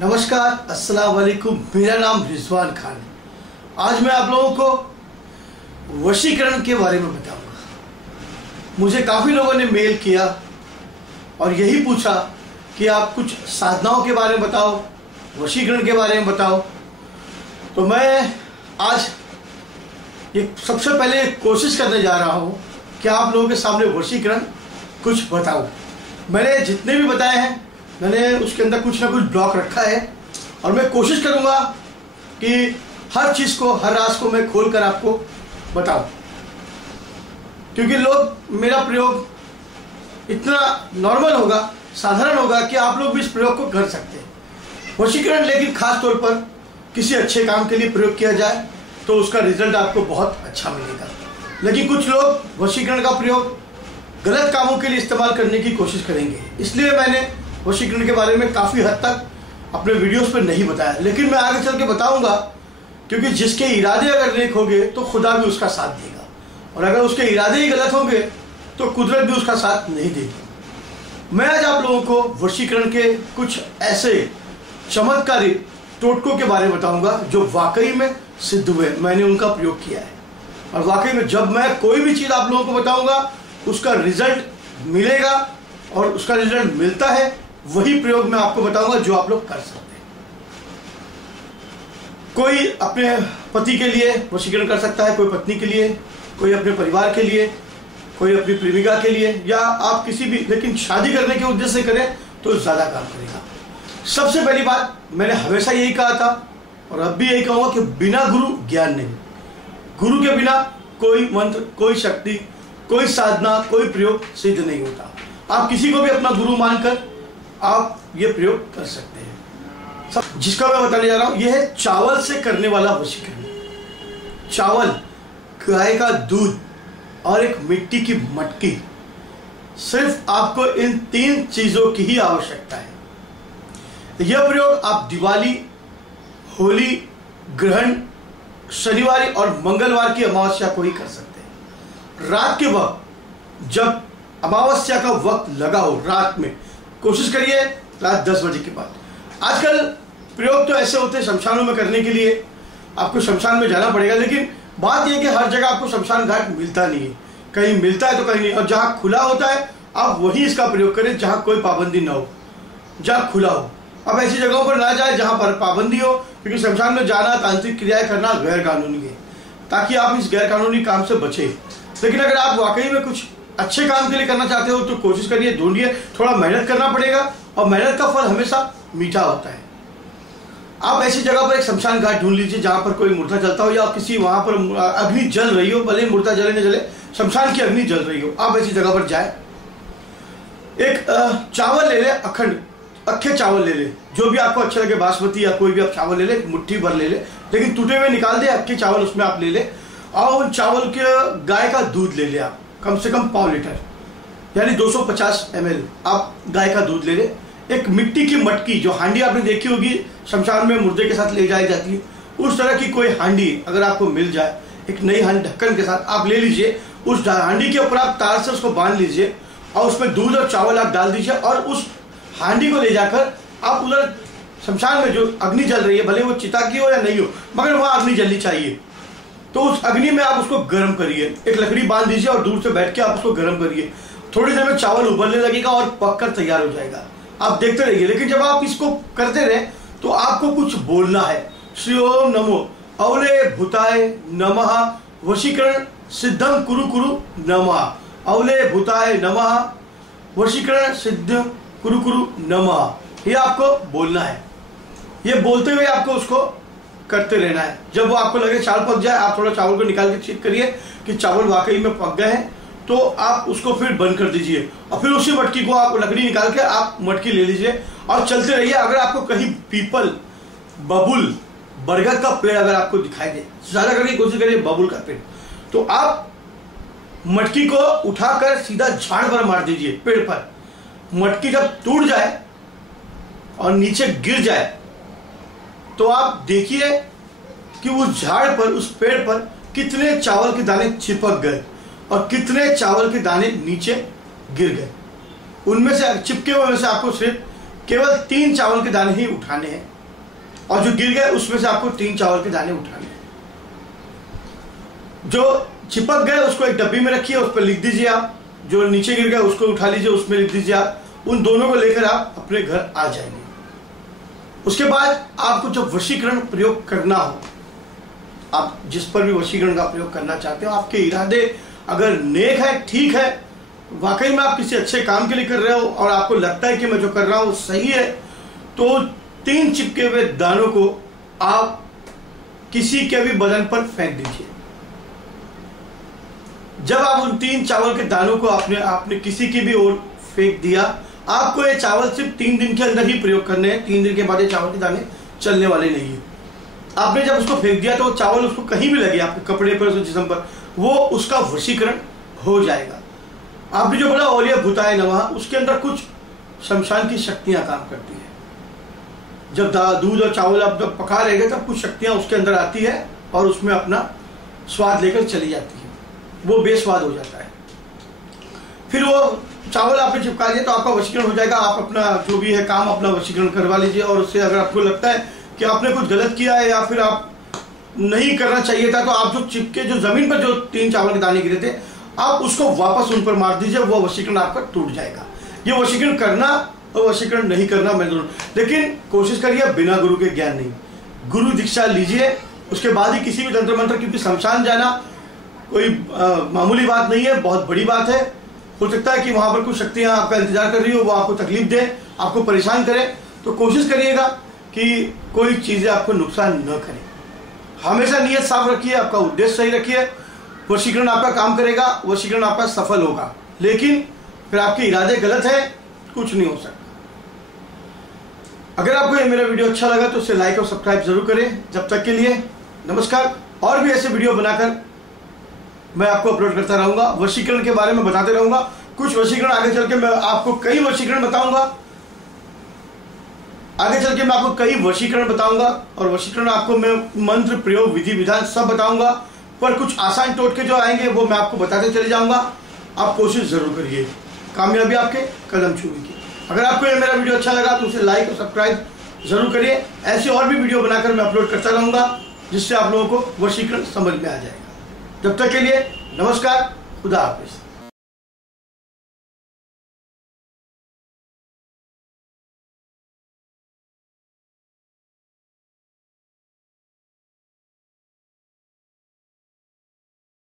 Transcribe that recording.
नमस्कार, अस्सलाम वालेकुम। मेरा नाम रिजवान खान है। आज मैं आप लोगों को वशीकरण के बारे में बताऊंगा। मुझे काफ़ी लोगों ने मेल किया और यही पूछा कि आप कुछ साधनाओं के बारे में बताओ, वशीकरण के बारे में बताओ। तो मैं आज ये सबसे पहले कोशिश करने जा रहा हूँ कि आप लोगों के सामने वशीकरण कुछ बताऊँ। मैंने जितने भी बताए हैं मैंने उसके अंदर कुछ ना कुछ ब्लॉक रखा है और मैं कोशिश करूंगा कि हर चीज़ को, हर राज को मैं खोल कर आपको बताऊं, क्योंकि लोग मेरा प्रयोग इतना नॉर्मल होगा, साधारण होगा कि आप लोग भी इस प्रयोग को कर सकते हैं। वशीकरण लेकिन खास तौर पर किसी अच्छे काम के लिए प्रयोग किया जाए तो उसका रिजल्ट आपको बहुत अच्छा मिलेगा। लेकिन कुछ लोग वशीकरण का प्रयोग गलत कामों के लिए इस्तेमाल करने की कोशिश करेंगे, इसलिए मैंने वशीकरण के बारे में काफ़ी हद तक अपने वीडियोस पर नहीं बताया। लेकिन मैं आगे चल के बताऊंगा, क्योंकि जिसके इरादे अगर नेक होंगे तो खुदा भी उसका साथ देगा, और अगर उसके इरादे ही गलत होंगे तो कुदरत भी उसका साथ नहीं देगी। मैं आज आप लोगों को वशीकरण के कुछ ऐसे चमत्कारी टोटकों के बारे में बताऊंगा जो वाकई में सिद्ध हुए, मैंने उनका प्रयोग किया है। और वाकई में जब मैं कोई भी चीज़ आप लोगों को बताऊंगा उसका रिजल्ट मिलेगा, और उसका रिजल्ट मिलता है वही प्रयोग मैं आपको बताऊंगा जो आप लोग कर सकते हैं। कोई अपने पति के लिए वशीकरण कर सकता है, कोई पत्नी के लिए, कोई अपने परिवार के लिए, कोई अपनी प्रेमिका के लिए, या आप किसी भी, लेकिन शादी करने के उद्देश्य से करें तो ज़्यादा काम करेगा। सबसे पहली बात, मैंने हमेशा यही कहा था और अब भी यही कहूँगा कि बिना गुरु ज्ञान नहीं। गुरु के बिना कोई मंत्र, कोई शक्ति, कोई साधना, कोई प्रयोग सिद्ध नहीं होता। आप किसी को भी अपना गुरु मानकर आप ये प्रयोग कर सकते हैं। जिसका मैं बताने जा रहा हूं यह है चावल से करने वाला वशीकरण। चावल, गाय का दूध और एक मिट्टी की मटकी, सिर्फ आपको इन 3 चीजों की ही आवश्यकता है। यह प्रयोग आप दिवाली, होली, ग्रहण, शनिवार और मंगलवार की अमावस्या को ही कर सकते हैं। रात के वक्त, जब अमावस्या का वक्त लगा हो, रात में कोशिश करिए रात 10 बजे के बाद। आजकल प्रयोग तो ऐसे होते हैं शमशानों में करने के लिए आपको शमशान में जाना पड़ेगा, लेकिन बात यह कि हर जगह आपको शमशान घाट मिलता नहीं है। कहीं मिलता है तो कहीं नहीं, और जहाँ खुला होता है आप वहीं इसका प्रयोग करें जहाँ कोई पाबंदी ना हो, जहाँ खुला हो। अब ऐसी जगहों पर ना जाए जहाँ पर पाबंदी हो, क्योंकि शमशान में जाना, तांत्रिक क्रियाएं करना गैर कानूनी है, ताकि आप इस गैर कानूनी काम से बचें। लेकिन अगर आप वाकई में कुछ अच्छे काम के लिए करना चाहते हो तो कोशिश करिए, ढूंढिए। थोड़ा मेहनत करना पड़ेगा और मेहनत का फल हमेशा मीठा होता है। आप ऐसी जगह पर एक शमशान घाट ढूंढ लीजिए जहां पर कोई मुर्दा जलता हो, या किसी वहां पर अग्नि जल रही हो, भले मुर्दा जले न जले, शमशान की अग्नि जल रही हो, आप ऐसी जगह पर जाए। एक चावल ले ले, अखंड अक्खे चावल ले ले, जो भी आपको अच्छा लगे, बासमती या कोई भी आप चावल ले ले, मुट्ठी भर ले ले, लेकिन टूटे हुए निकाल दे, अक्खे चावल उसमें आप ले ले। और उन चावल के गाय का दूध ले ले, आप कम से कम 1/4 लीटर, यानी 250 ml आप गाय का दूध ले ले। एक मिट्टी की मटकी, जो हांडी आपने देखी होगी शमशान में मुर्दे के साथ ले जाई जाती है, उस तरह की कोई हांडी अगर आपको मिल जाए, एक नई हांडी ढक्कन के साथ आप ले लीजिए। उस हांडी के ऊपर आप तार से उसको बांध लीजिए और उसमें दूध और चावल आप डाल दीजिए, और उस हांडी को ले जाकर आप उधर शमशान में जो अग्नि जल रही है, भले वो चिता की हो या नहीं हो, मगर वहाँ अग्नि जलनी चाहिए, तो उस अग्नि में आप उसको गर्म करिए। एक लकड़ी बांध दीजिए और दूर से बैठ के आप उसको गर्म करिए। थोड़ी देर में चावल उबलने लगेगा और पककर तैयार हो जाएगा। आप देखते रहिए। लेकिन जब आप इसको करते रहे तो आपको कुछ बोलना है। श्री ओम नमो अवले भूताय नमः वशीकरण सिद्धम कुरु कुरु नमः। अवले भूताय नमः वशीकरण सिद्ध कुरु कुरु नमः, ये आपको बोलना है। ये बोलते हुए आपको उसको करते रहना है। जब वो आपको लगे चावल पक जाए, आप थोड़ा चावल को निकाल के चेक करिए कि चावल वाकई में पक गए हैं, तो आप उसको फिर बंद कर दीजिए। और फिर उसी मटकी को आप लकड़ी निकाल के आप मटकी ले लीजिए और चलते रहिए। अगर आपको कहीं पीपल, बबुल, बरगद का पेड़ अगर आपको दिखाई दे, ज़्यादा करके कोशिश करिए बबुल का पेड़, तो आप मटकी को उठाकर सीधा झाड़ पर मार दीजिए पेड़ पर। मटकी जब टूट जाए और नीचे गिर जाए तो आप देखिए कि उस झाड़ पर, उस पेड़ पर कितने चावल के दाने चिपक गए और कितने चावल के दाने नीचे गिर गए। उनमें से चिपके हुए में से आपको सिर्फ केवल 3 चावल के दाने ही उठाने हैं और जो गिर गए उसमें से आपको 3 चावल के दाने उठाने हैं। जो चिपक गए उसको एक डब्बी में रखिए, उस पर लिख दीजिए आप। जो नीचे गिर गए उसको उठा लीजिए, उसमें लिख दीजिए आप। उन दोनों को लेकर आप अपने घर आ जाएंगे। उसके बाद आपको जब वशीकरण प्रयोग करना हो, आप जिस पर भी वशीकरण का प्रयोग करना चाहते हो, आपके इरादे अगर नेक है, ठीक है, वाकई में आप किसी अच्छे काम के लिए कर रहे हो और आपको लगता है कि मैं जो कर रहा हूं सही है, तो 3 चिपके हुए दानों को आप किसी के भी बदन पर फेंक दीजिए। जब आप उन 3 चावल के दानों को आपने किसी की भी ओर फेंक दिया, आपको ये चावल सिर्फ 3 दिन के अंदर ही प्रयोग करने हैं। 3 दिन के बाद ये चावल के दाने चलने वाले नहीं है। आपने जब उसको फेंक दिया तो वो चावल उसको कहीं भी लगे, आपके कपड़े पर, उसके जिस्म पर, वो उसका वशीकरण हो जाएगा। आपने जो बोला औलिया भूताय नमः, उसके अंदर कुछ शमशान की शक्तियां काम करती है। जब दूध और चावल आप जब पका रहेंगे तब कुछ शक्तियां उसके अंदर आती है और उसमें अपना स्वाद लेकर चली जाती है, वो बेस्वाद हो जाता है। फिर वो चावल आपने चिपका दिया तो आपका वशीकरण हो जाएगा। आप अपना जो भी है काम अपना वशीकरण करवा लीजिए। और उससे अगर आपको लगता है कि आपने कुछ गलत किया है या फिर आप नहीं करना चाहिए था, तो आप जो चिपके जो जमीन पर जो 3 चावल के दाने गिरे थे, आप उसको वापस उन पर मार दीजिए, वो वशीकरण आपका टूट जाएगा। ये वशीकरण करना और वशीकरण नहीं करना मैं जरूर, लेकिन कोशिश करिए बिना गुरु के ज्ञान नहीं। गुरु दीक्षा लीजिए, उसके बाद ही किसी भी तंत्र मंत्र, क्योंकि शमशान जाना कोई मामूली बात नहीं है, बहुत बड़ी बात है। हो सकता है कि वहां पर कुछ शक्तियां आपका इंतजार कर रही हो, वो आपको तकलीफ दे, आपको परेशान करे। तो कोशिश करिएगा कि कोई चीजें आपको नुकसान न करें। हमेशा नीयत साफ रखिए, आपका उद्देश्य सही रखिए, वशीकरण आपका काम करेगा, वशीकरण आपका सफल होगा। लेकिन फिर आपके इरादे गलत है, कुछ नहीं हो सकता। अगर आपको ये मेरा वीडियो अच्छा लगा तो उसे लाइक और सब्सक्राइब जरूर करें। जब तक के लिए नमस्कार। और भी ऐसे वीडियो बनाकर मैं आपको अपलोड करता रहूंगा, वशीकरण के बारे में बताते रहूंगा। कुछ वशीकरण आगे चल के मैं आपको कई वशीकरण बताऊंगा, आगे चल के मैं आपको कई वशीकरण बताऊंगा और वशीकरण आपको मैं मंत्र प्रयोग विधि विधान सब बताऊंगा। पर कुछ आसान टोटके जो आएंगे वो मैं आपको बताते चले जाऊंगा। आप कोशिश जरूर करिए, कामयाबी आपके कदम छूएगी। अगर आपको ये मेरा वीडियो अच्छा लगा तो उसे लाइक और सब्सक्राइब जरूर करिए। ऐसे और भी वीडियो बनाकर मैं अपलोड करता रहूंगा, जिससे आप लोगों को वशीकरण समझ में आ जाएगा। जब तक के लिए नमस्कार, खुदा हाफिज।